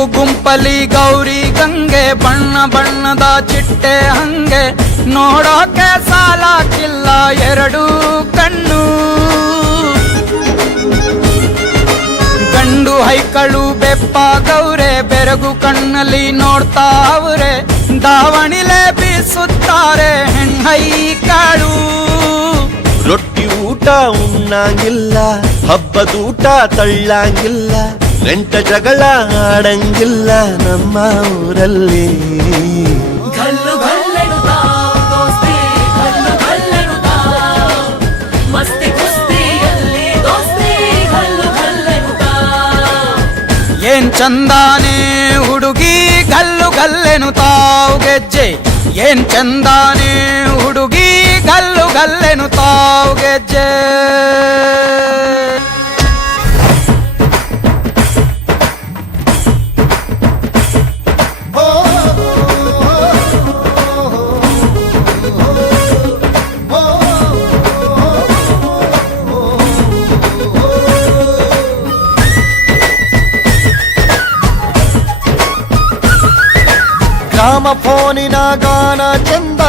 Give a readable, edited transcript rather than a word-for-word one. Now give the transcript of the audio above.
ಗುಂಪು ಗುಂಪಲಿ ಗೌರಿ ಗಂಗೆ, ಬಣ್ಣ ಬಣ್ಣದ ಚಿಟ್ಟೆ ಹಂಗೆ, ನೋಡೋಕೆ ಸಾಲಾಕಿಲ್ಲ ಎರಡು ಕಣ್ಣು. ಗಂಡು ಹೈಕಳು ಬೆಪ್ಪಾಗವ್ರೆ, ಬೆರಗು ಕಣ್ಣಲ್ಲಿ ನೋಡ್ತಾವ್ರೆ, ದಾವಣಿಲೆ ಬೀಸುತ್ತಾರೆ ಹೆಣ್ಣೈಕಳು. ರೊಟ್ಟಿ ಊಟ ಉಣ್ಣಂಗಿಲ್ಲ, ಹಬ್ಬದೂಟ ತಳ್ಳಂಗಿಲ್ಲ, ಗಂಟ ಜಗಳ ಆಡಂಗಿಲ್ಲ ನಮ್ಮ ಊರಲ್ಲಿ. ಗಲ್ಲು ಗಲ್ಲೆನುತಾವ್ ದೋಸ್ತಿ, ಗಲ್ಲು ಗಲ್ಲೆನುತಾವ್, ಮಸ್ತಿ ಕುಸ್ತಿಯಲ್ಲಿ ದೋಸ್ತಿ ಗಲ್ಲು ಗಲ್ಲೆನುತಾವ್. ಏನ್ ಚಂದಾನೆ ಹುಡುಗಿ ಗಲ್ಲು ಗಲ್ಲೆನುತಾವ್ ಗೆಜ್ಜೆ, ಏನ್ ಚಂದಾನೆ ಹುಡುಗಿ ಗಲ್ಲು ಗಲ್ಲೆನುತಾವ್ ಗೆಜ್ಜೆ. ಗ್ರಾಮ ಫೋನಿನ ಗಾನ ಚಂದ,